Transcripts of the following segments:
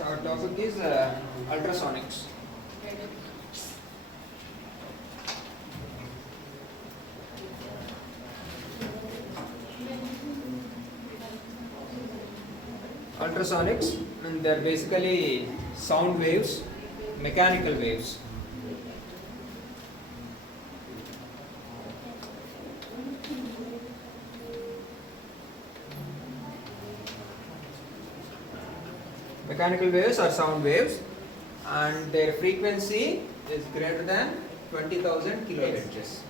So our topic is ultrasonics. Ultrasonics, and they're basically sound waves, mechanical waves. Mechanical waves are sound waves, and their frequency is greater than 20,000 kilohertz.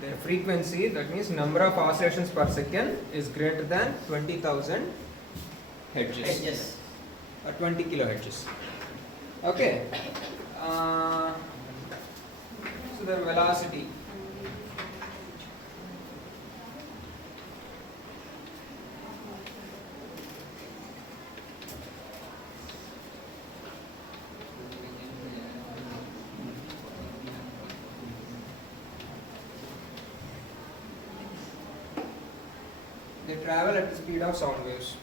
Their frequency, that means number of oscillations per second, is greater than 20,000 hertz or 20 kilohertz. Okay. So the velocity. They travel at the speed of sound waves.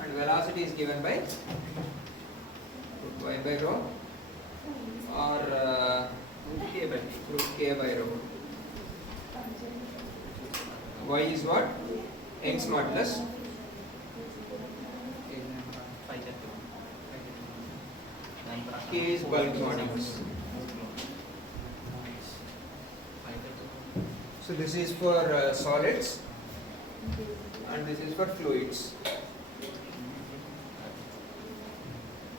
And velocity is given by y by rho or root k by rho. Y is what? Young's modulus. K is bulk modulus. So this is for solids and this is for fluids.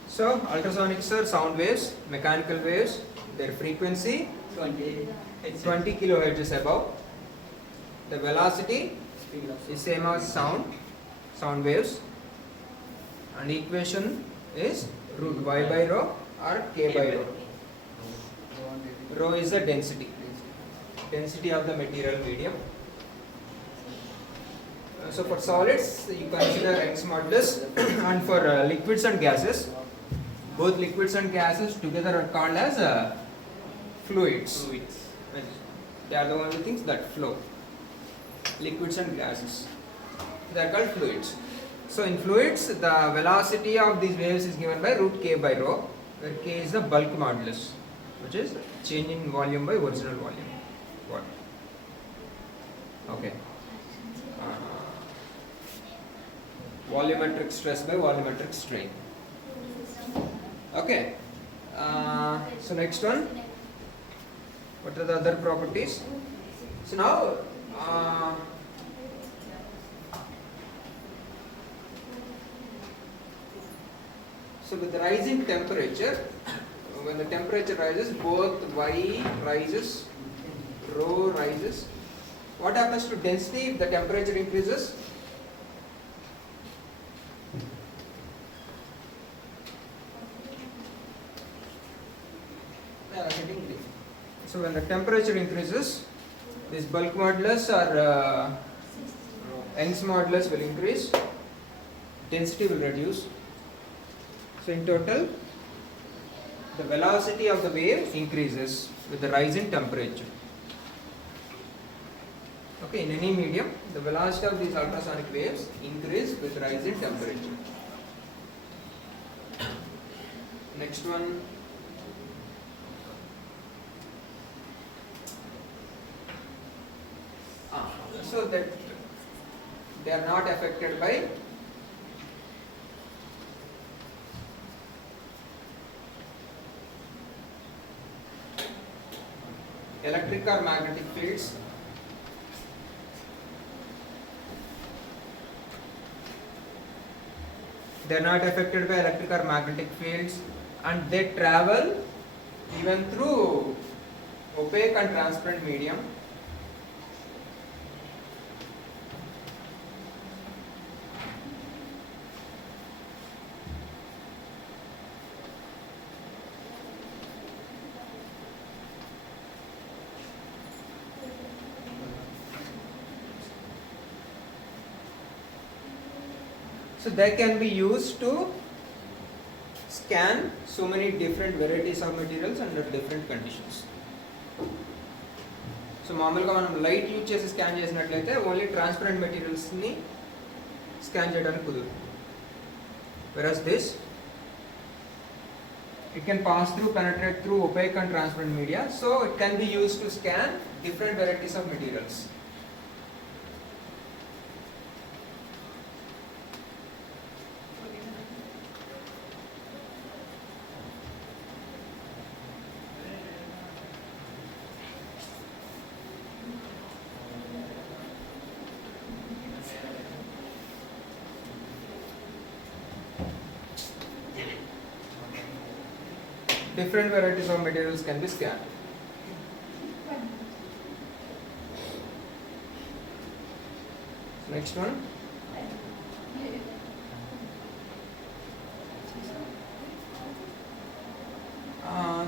So ultrasonics are sound waves, mechanical waves. Their frequency 20 kilohertz above. The velocity is same as sound waves, and equation is root y by rho or k by rho. Rho is the density of the material medium. So for solids you consider Young's modulus, and for liquids and gases, both liquids and gases together are called as fluids. They are the only things that flow. Liquids and gases, they are called fluids. So in fluids, the velocity of these waves is given by root k by rho, where k is the bulk modulus, which is change in volume by original volume. What? Okay. Volumetric stress by volumetric strain. Okay. So next one. What are the other properties? So now, so with the rising temperature, when the temperature rises, both y rises, rho rises. What happens to density if the temperature increases? So when the temperature increases, this bulk modulus or Young's modulus will increase, density will reduce. So in total, the velocity of the wave increases with the rise in temperature. Okay, in any medium, the velocity of these ultrasonic waves increase with rise in temperature. Next one. So that they are not affected by electric or magnetic fields. They are not affected by electric or magnetic fields, and they travel even through opaque and transparent medium. So they can be used to scan so many different varieties of materials under different conditions. So మామూలుగా మనం light use చేసి scan చేసినట్లయితే only transparent మెటీరియల్స్ని scan చేయడానికి కుదురుతుంది. వెరస్ this it can pass through, penetrate through opaque and transparent media, so it can be used to scan different varieties of materials. Different varieties of materials can be scanned. Next one.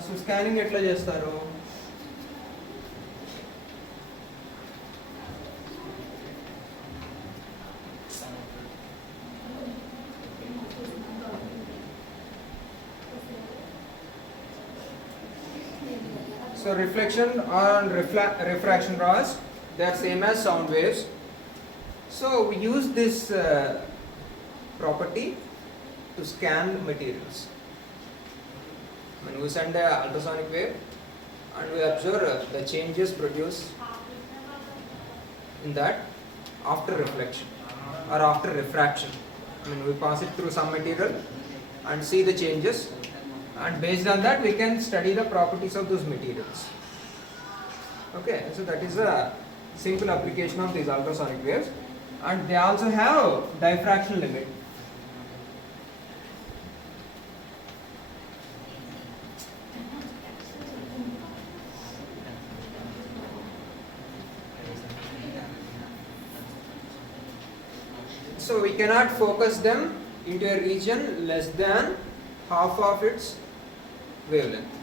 So scanning ఎట్లా చేస్తారు? So reflection and refraction rays, they are same as sound waves. So we use this property to scan materials. When we send an ultrasonic wave and we observe the changes produced in that after reflection or after refraction. I mean, we pass it through some material and see the changes, and based on that we can study the properties of those materials. Okay, so that is a simple application of these ultrasonic waves, and they also have diffraction limit. So we cannot focus them into a region less than half of its wavelength.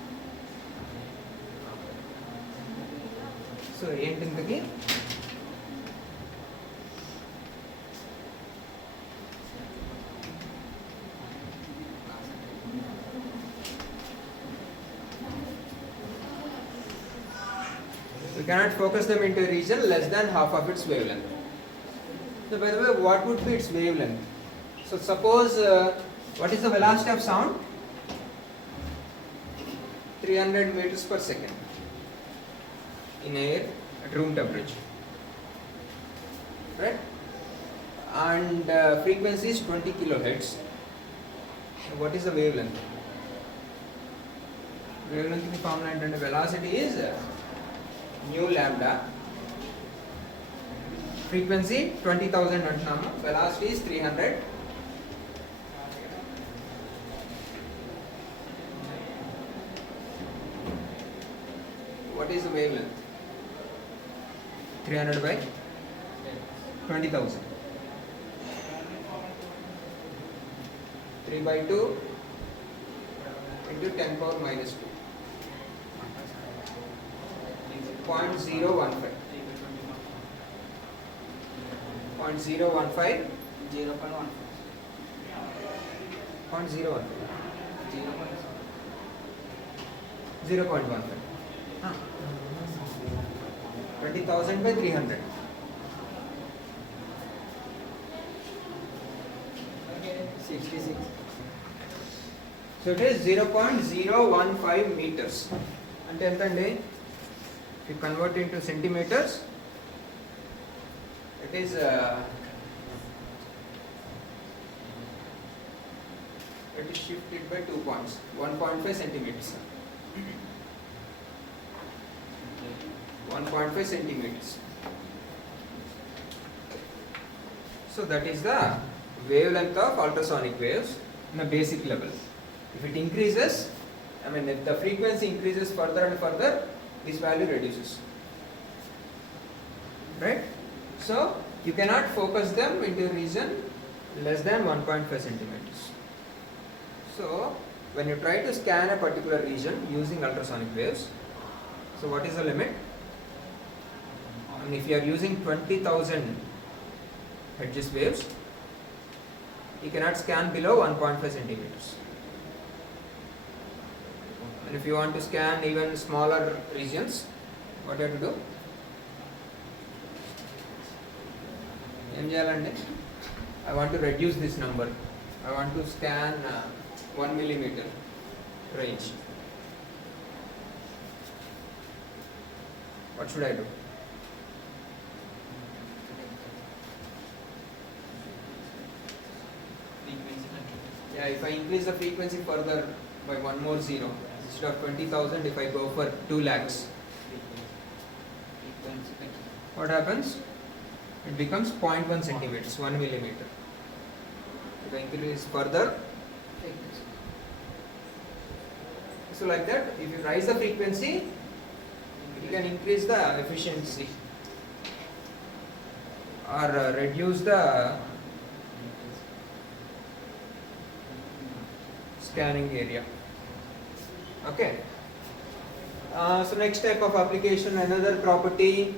So ఏంటింతకి we cannot focus them into a region less than half of its wavelength. So by the way, what would be its wavelength? So suppose what is the velocity of sound? 300 meters per second in air at room temperature, right? And frequency is 20 kilohertz. What is the wavelength? Wavelength in the formula and velocity is nu lambda. Frequency 20,000 antunnama, velocity is 300. What is the wavelength? 300 by 20,000. 3 by 2 into 10 power minus 2. 0.015. 0.015. 0.15. 20,000 by 300. Okay, 66. So it is 0.015 meters. And if you convert into centimeters, it is shifted by 2 points, 1.5 centimeters. 1.5 centimeters. So that is the wavelength of ultrasonic waves in a basic level. If it increases, I mean if the frequency increases further and further, this value reduces. Right? So you cannot focus them into a region less than 1.5 centimeters. So when you try to scan a particular region using ultrasonic waves, so what is the limit? I mean, if you are using 20,000 Hz waves, you cannot scan below 1.5 centimeters. And if you want to scan even smaller regions, what you have to do? I want to reduce this number. I want to scan 1 millimeter range. What should I do? Yeah, if I increase the frequency further by one more zero, instead of 20,000, if I go for 2 lakhs, what happens? It becomes 0.1 centimeters, 1 millimeter. If I increase further, so like that, if you raise the frequency, you can increase the efficiency or reduce the scanning area. Okay. So next type of application, another property,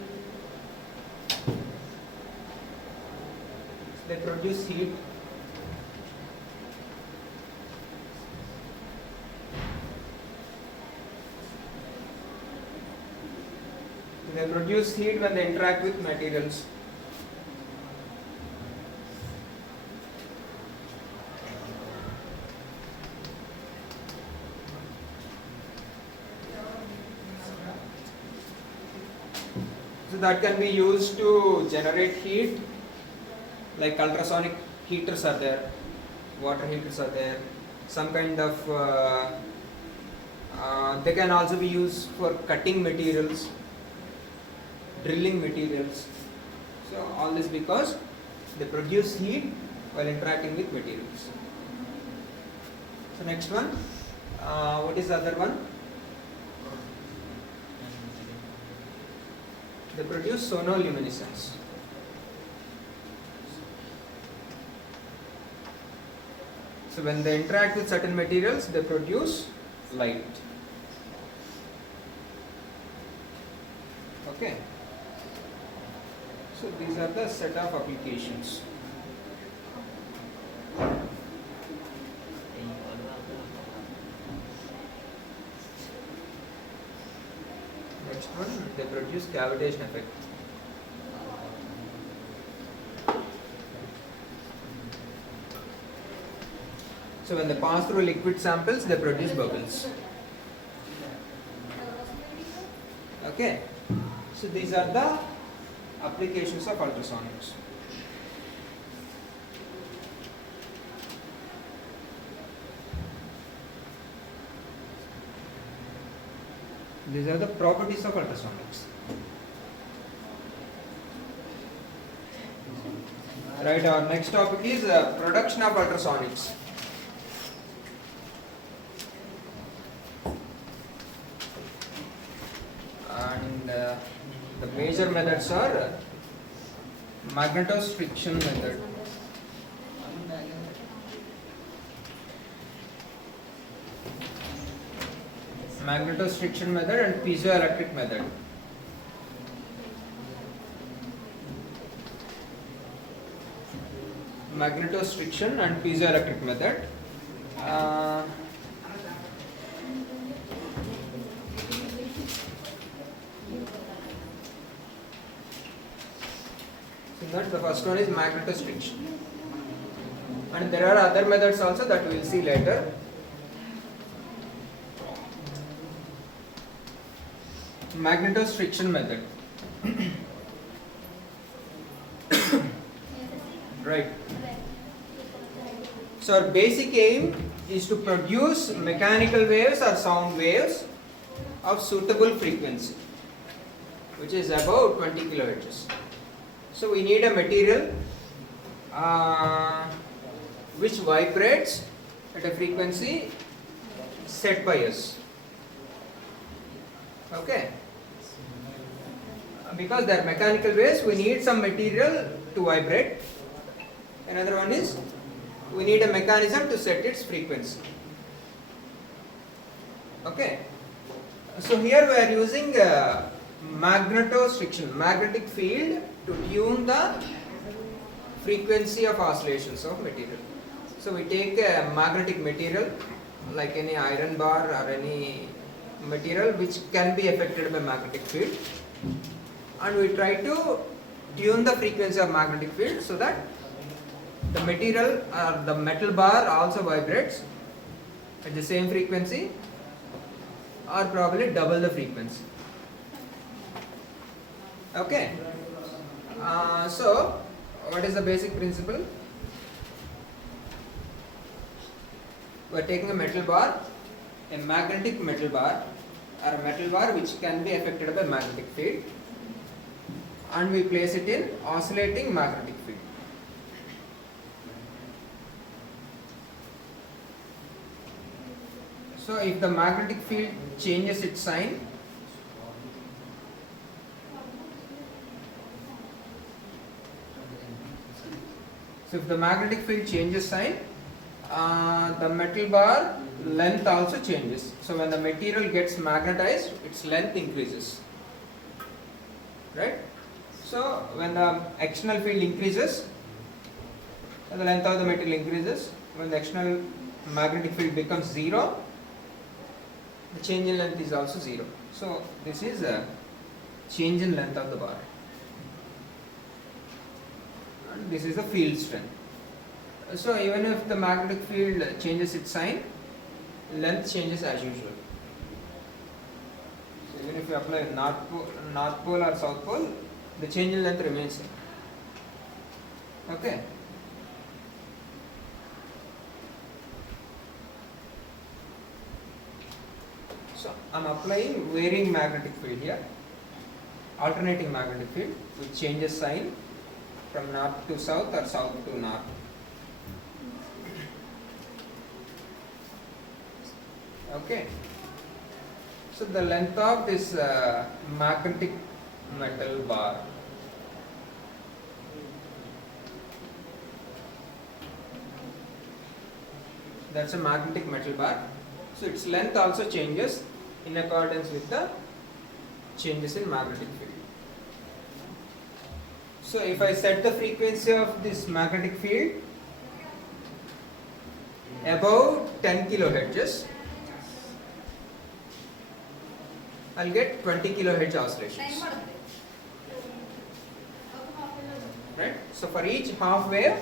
they produce heat. They produce heat when they interact with materials. So that can be used to generate heat, like ultrasonic heaters are there, water heaters are there, some kind of they can also be used for cutting materials, drilling materials. So all this because they produce heat while interacting with materials. So next one, what is the other one? They produce sonoluminescence. So when they interact with certain materials, they produce light. Okay. So these are the set of applications. Next one, they produce cavitation effect. So when they pass through liquid samples, they produce bubbles. Okay. So these are the applications of ultrasonics. These are the properties of ultrasonics. Right, our next topic is production of ultrasonics. And the major methods are magnetostriction method, magnetostriction method and piezoelectric method. Magnetostriction and piezoelectric method. The first one is magnetostriction, and there are other methods also that we will see later. Magnetostriction method. Right. So our basic aim is to produce mechanical waves or sound waves of suitable frequency, which is about 20 kilohertz. So we need a material which vibrates at a frequency set by us. Okay. Because they are mechanical waves, we need some material to vibrate. Another one is we need a mechanism to set its frequency. Okay. So here we are using magnetostriction, magnetic field, to tune the frequency of oscillations of material. So we take a magnetic material like any iron bar or any material which can be affected by magnetic field, and we try to tune the frequency of magnetic field so that the material or the metal bar also vibrates at the same frequency or probably double the frequency. Okay. So what is the basic principle? We are taking a metal bar, a magnetic metal bar or a metal bar which can be affected by magnetic field, and we place it in oscillating magnetic field. So if the magnetic field changes its sign, the metal bar length also changes. So when the material gets magnetized, its length increases, right? So when the external field increases, the length of the material increases. When the external magnetic field becomes zero, the change in length is also zero. So this is a change in length of the bar, and this is the field strength. So even if the magnetic field changes its sign, length changes as usual. So even if you apply north pole or south pole, the change in length remains same. Okay. So I am applying varying magnetic field here, alternating magnetic field which changes sign from north to south or south to north. Okay. So the length of this magnetic metal bar, that's a magnetic metal bar. So its length also changes in accordance with the changes in magnetic field. So if I set the frequency of this magnetic field above 10 kilohertz, I'll get 20 kilohertz oscillations. Right? So for each half wave,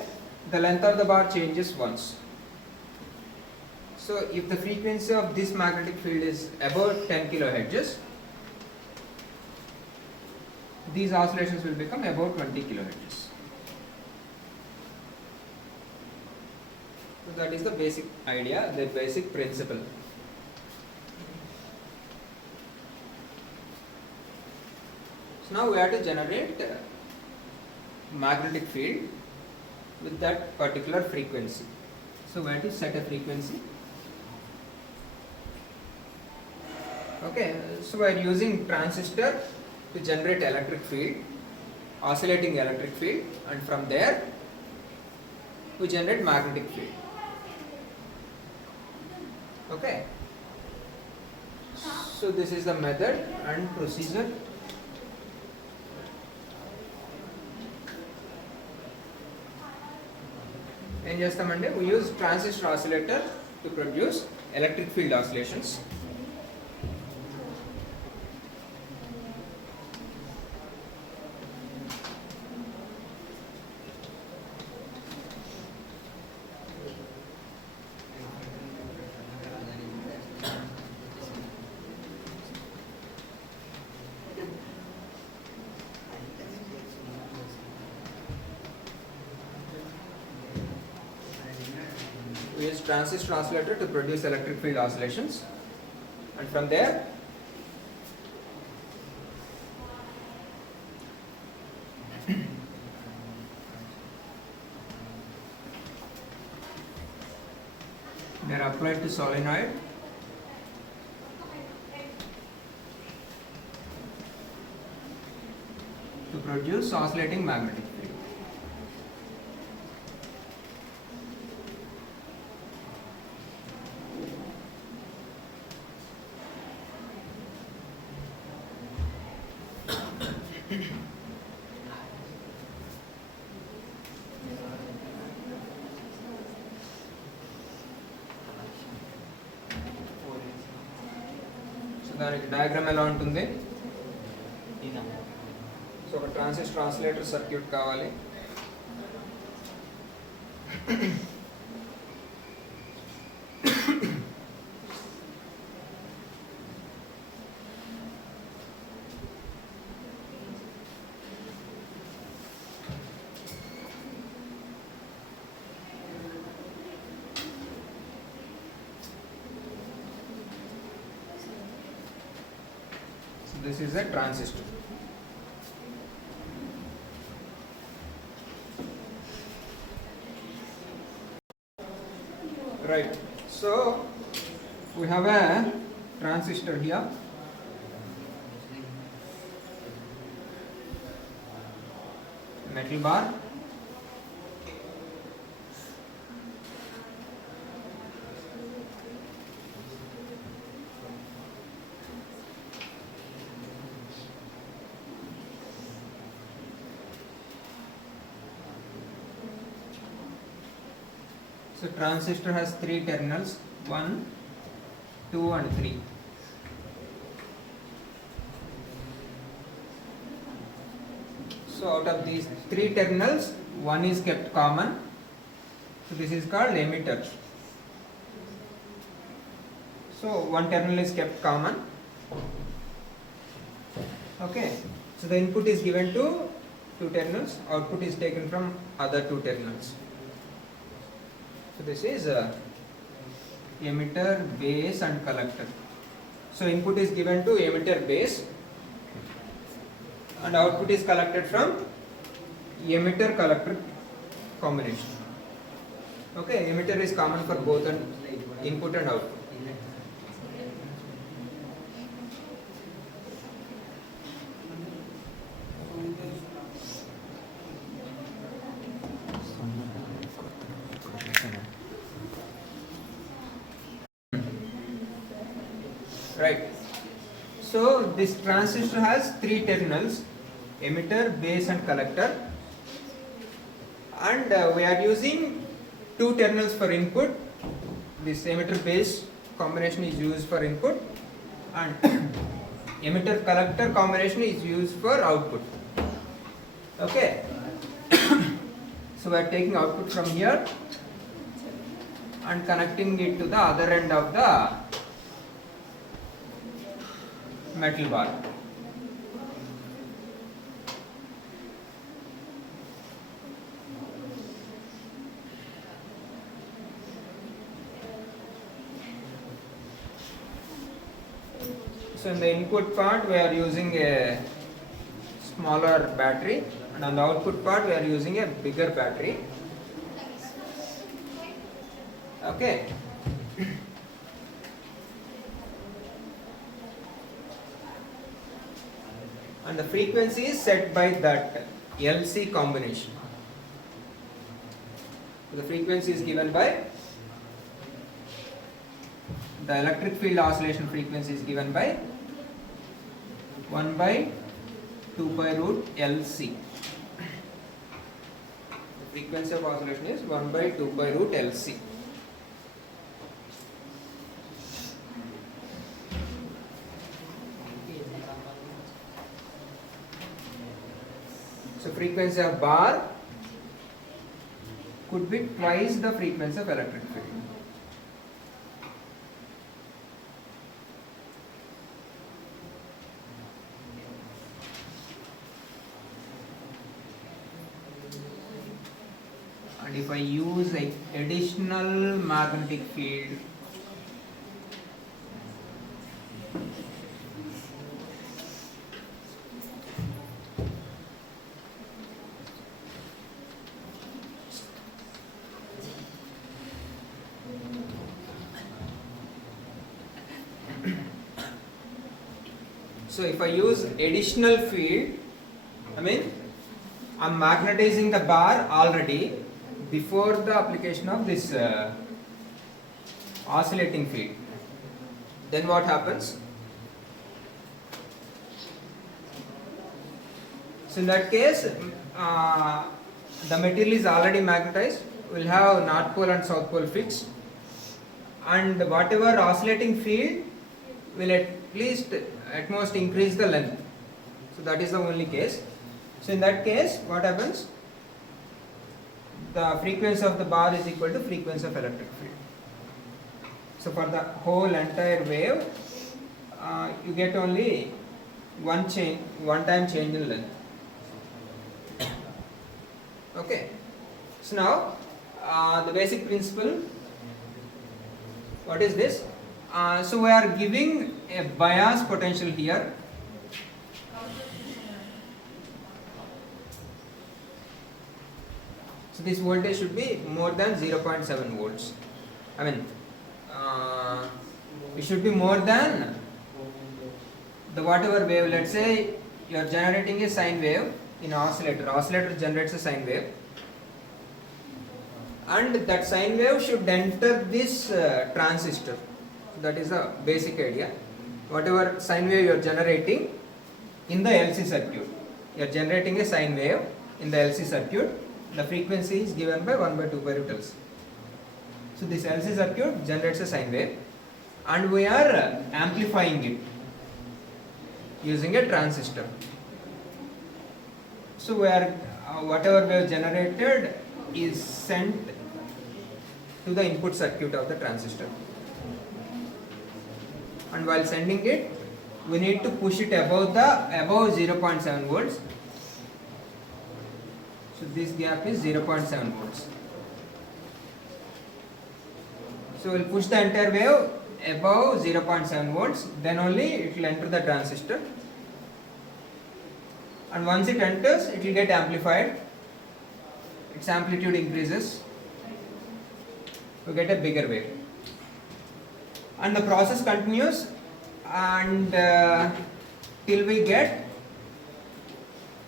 the length of the bar changes once. So if the frequency of this magnetic field is above 10 kilohertz, these oscillations will become about 20 kilohertz. So that is the basic idea, the basic principle. So now we have to generate magnetic field with that particular frequency. So we have to set a frequency. Okay, so we are using transistor to generate electric field, oscillating electric field, and from there we generate magnetic field. Okay, so this is the method and procedure. ఏం చేస్తామంటే we use transistor oscillator to produce electric field oscillations. We use transistor oscillator to produce electric field oscillations, and from there they are applied to solenoid to produce oscillating magnetic field. So దానికి diagram ఎలా ఉంటుంది? So ఒక transistor translator circuit కావాలి. This is a transistor. Right. So we have a transistor here. Metal bar. So transistor has 3 terminals, 1, 2 and 3. So out of these 3 terminals, one is kept common. So this is called emitter. So one terminal is kept common. Okay. So the input is given to 2 terminals, output is taken from other 2 terminals. So this is emitter, base and collector. So input is given to emitter base and output is collected from emitter collector combination. Okay, emitter is common for both an input and output. Right. So this transistor has 3 terminals, emitter, base and collector, and we are using 2 terminals for input. This emitter base combination is used for input and emitter collector combination is used for output. Okay. So we are taking output from here and connecting it to the other end of the metal bar. So in the input part we are using a smaller battery and on the output part we are using a bigger battery. Okay. And the frequency is set by that LC combination. So the frequency is given by the electric field oscillation frequency is given by 1 by 2 pi root LC. The frequency of oscillation is 1 by 2 pi root LC. So frequency of bar could be twice the frequency of electric field. And if I use an additional magnetic field, so if I use additional field, I'm magnetizing the bar already before the application of this oscillating field. Then what happens? So in that case, the material is already magnetized. We'll have north pole and south pole fixed, and whatever oscillating field will at most increase the length. So that is the only case. So in that case, what happens? The frequency of the bar is equal to frequency of electric field. So for the whole entire wave, you get only one time change in length. Okay. So now the basic principle. What is this? So we are giving a bias potential here. So this voltage should be more than 0.7 volts. I mean, it should be more than the whatever wave. Let's say you are generating a sine wave in oscillator. Oscillator generates a sine wave, and that sine wave should enter this transistor. That is the basic idea. Whatever sine wave you are generating in the LC circuit, you are generating a sine wave in the LC circuit. The frequency is given by 1 by 2 pi root LC. So this LC circuit generates a sine wave, and we are amplifying it using a transistor. So we are whatever wave generated is sent to the input circuit of the transistor, and while sending it, we need to push it above 0.7 volts. So this gap is 0.7 volts. So we'll push the entire wave above 0.7 volts, then only it will enter the transistor, and once it enters, it will get amplified. Its amplitude increases, we get a bigger wave, and the process continues and till we get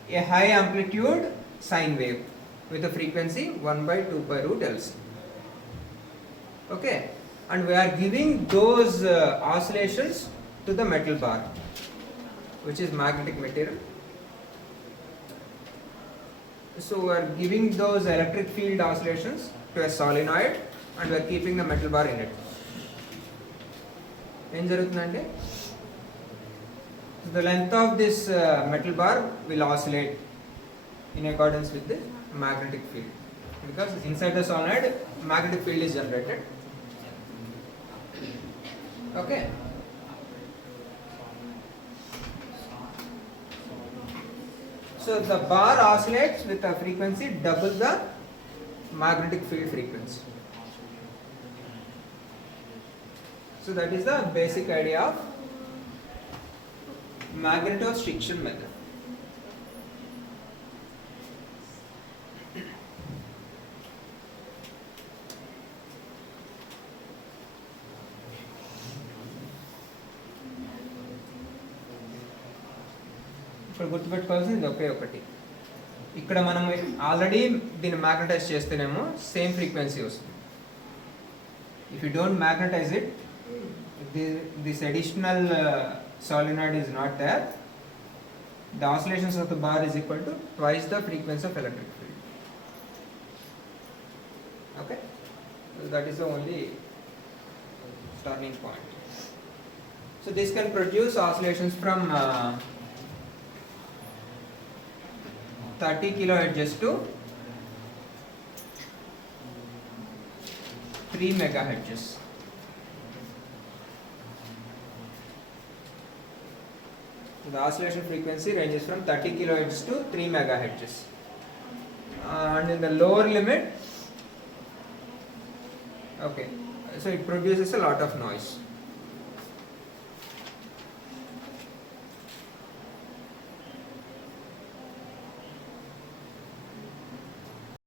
a high amplitude sine wave with a frequency 1 by 2 pi root LC. Okay, and we are giving those oscillations to the metal bar, which is magnetic material. So we are giving those electric field oscillations to a solenoid, and we are keeping the metal bar in it. Em jarugundante? The length of this metal bar will oscillate in accordance with the magnetic field, because inside the solenoid magnetic field is generated. Okay. So the bar oscillates with a frequency double the magnetic field frequency. So that is the basic idea of magnetostriction method. ఇక్కడ గుర్తుపెట్టుకోవాల్సింది ఒకే ఒకటి. ఇక్కడ మనం already దీన్ని magnetise చేస్తేనేమో same frequency వస్తుంది. If you don't magnetize it, this additional solenoid is not there, the oscillations of the bar is equal to twice the frequency of electric field. Okay, so that is the only starting point. So this can produce oscillations from 30 kilohertz to 3 megahertz. The oscillation frequency ranges from 30 kilohertz to 3 megahertz. And in the lower limit, okay, so it produces a lot of noise.